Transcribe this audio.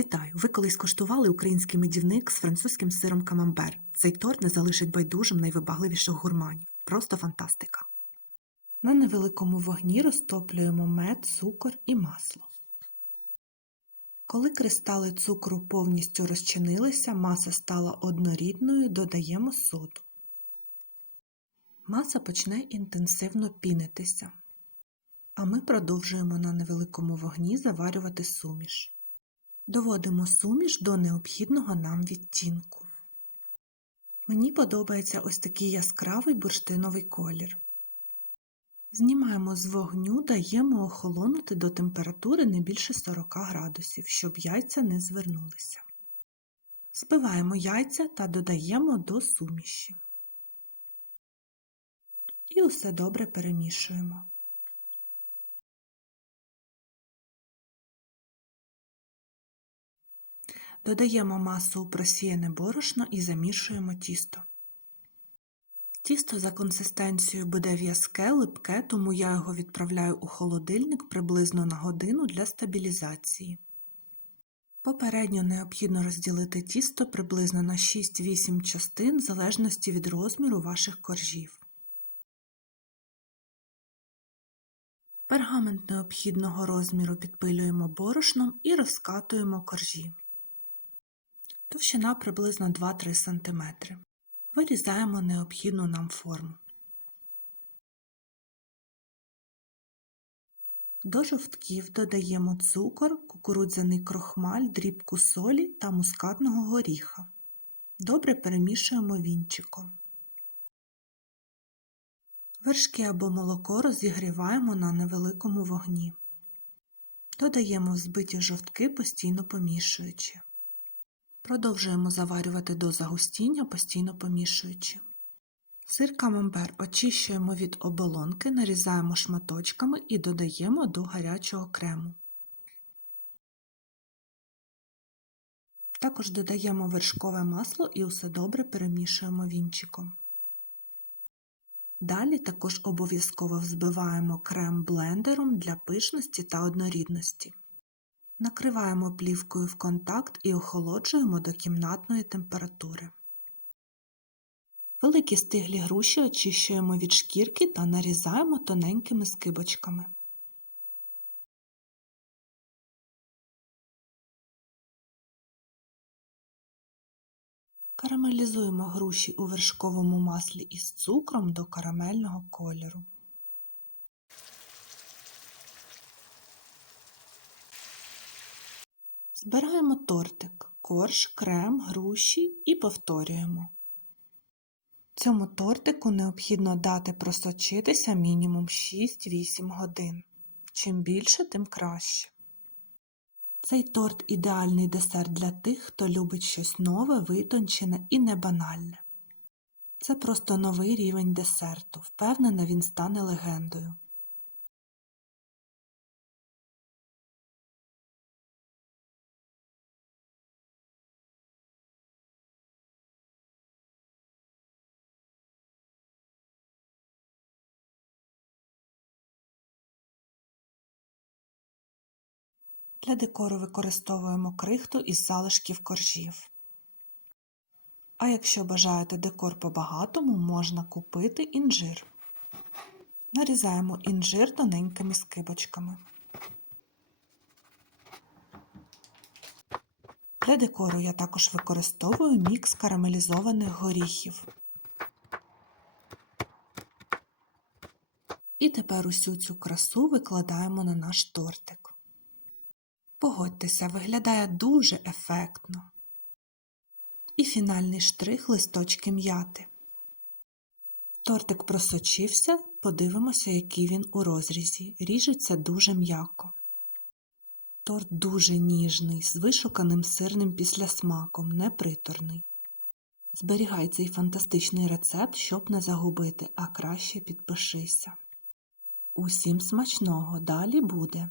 Вітаю! Ви колись куштували український медівник з французьким сиром камамбер. Цей торт не залишить байдужим найвибагливіших гурманів. Просто фантастика. На невеликому вогні розтоплюємо мед, цукор і масло. Коли кристали цукру повністю розчинилися, маса стала однорідною, додаємо соду. Маса почне інтенсивно пінитися. А ми продовжуємо на невеликому вогні заварювати суміш. Доводимо суміш до необхідного нам відтінку. Мені подобається ось такий яскравий бурштиновий колір. Знімаємо з вогню, даємо охолонути до температури не більше 40 градусів, щоб яйця не звернулися. Збиваємо яйця та додаємо до суміші. І усе добре перемішуємо. Додаємо масу у просіяне борошно і замішуємо тісто. Тісто за консистенцією буде в'язке, липке, тому я його відправляю у холодильник приблизно на годину для стабілізації. Попередньо необхідно розділити тісто приблизно на 6-8 частин в залежності від розміру ваших коржів. Пергамент необхідного розміру підпилюємо борошном і розкатуємо коржі. Товщина приблизно 2-3 см. Вирізаємо необхідну нам форму. До жовтків додаємо цукор, кукурудзяний крохмаль, дрібку солі та мускатного горіха. Добре перемішуємо вінчиком. Вершки або молоко розігріваємо на невеликому вогні. Додаємо взбиті жовтки, постійно помішуючи. Продовжуємо заварювати до загустіння, постійно помішуючи. Сир камамбер очищуємо від оболонки, нарізаємо шматочками і додаємо до гарячого крему. Також додаємо вершкове масло і усе добре перемішуємо вінчиком. Далі також обов'язково взбиваємо крем блендером для пишності та однорідності. Накриваємо плівкою в контакт і охолоджуємо до кімнатної температури. Великі стиглі груші очищуємо від шкірки та нарізаємо тоненькими скибочками. Карамелізуємо груші у вершковому маслі із цукром до карамельного кольору. Збираємо тортик, корж, крем, груші і повторюємо. Цьому тортику необхідно дати просочитися мінімум 6-8 годин. Чим більше, тим краще. Цей торт ідеальний десерт для тих, хто любить щось нове, витончене і небанальне. Це просто новий рівень десерту. Впевнена, він стане легендою. Для декору використовуємо крихту із залишків коржів. А якщо бажаєте декор по-багатому, можна купити інжир. Нарізаємо інжир тоненькими скибочками. Для декору я також використовую мікс карамелізованих горіхів. І тепер усю цю красу викладаємо на наш тортик. Погодьтеся, виглядає дуже ефектно. І фінальний штрих листочки м'яти. Тортик просочився, подивимося, який він у розрізі. Ріжеться дуже м'яко. Торт дуже ніжний, з вишуканим сирним післясмаком, неприторний. Зберігай цей фантастичний рецепт, щоб не загубити, а краще підпишися. Усім смачного, далі буде!